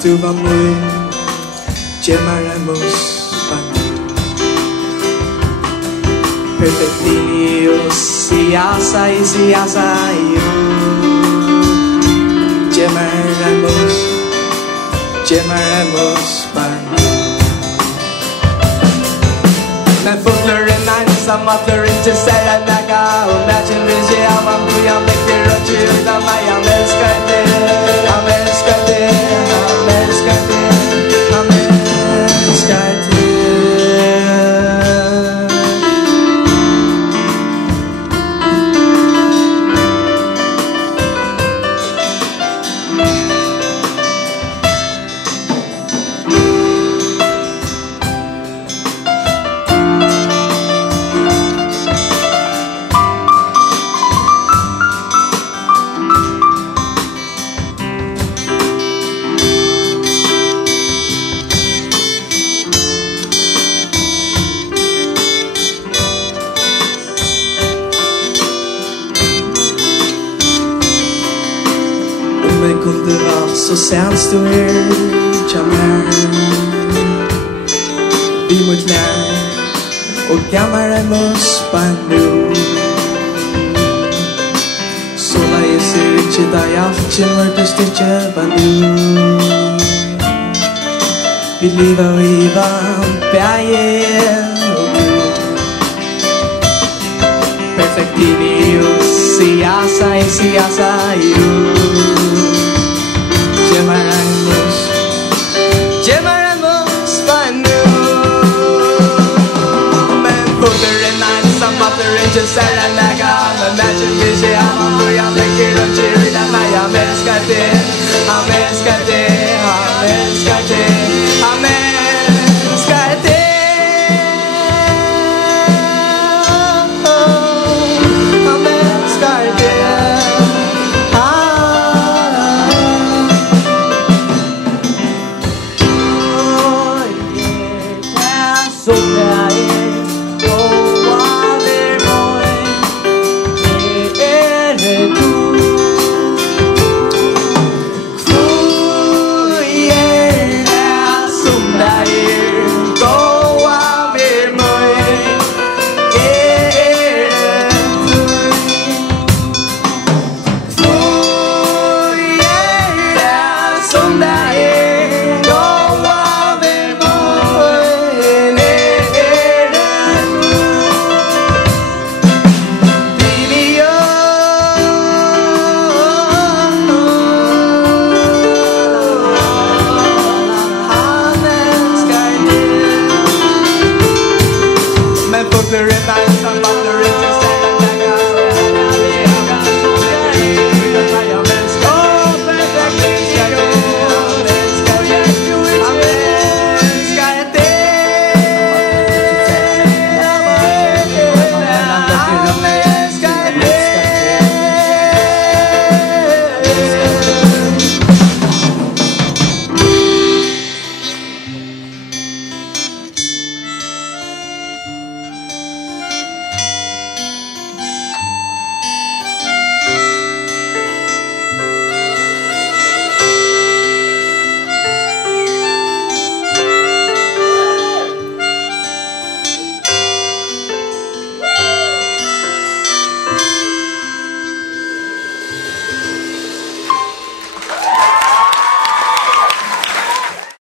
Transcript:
Tu vamos llamaremos perfectinho se asa e se asa llamaremos Men fåglar är nice, matar inte säga naga och matchen vill se att man börjar läcker runt utan mig. Jag älskar det, jag älskar det, jag älskar det, jag älskar det. Det kunde vara så sämst du januar vi mot lär och gammaremos nu så la jag ser inte där jag känner det stitcha nu vi lever i bergen perfectinho se asa llamaremos para nu Men fåglar är nice, matar inte säga naga men matchen vill se att man börjar läcker runt utan mig. Jag älskar det, jag älskar det, jag älskar det, jag älskar det. Someday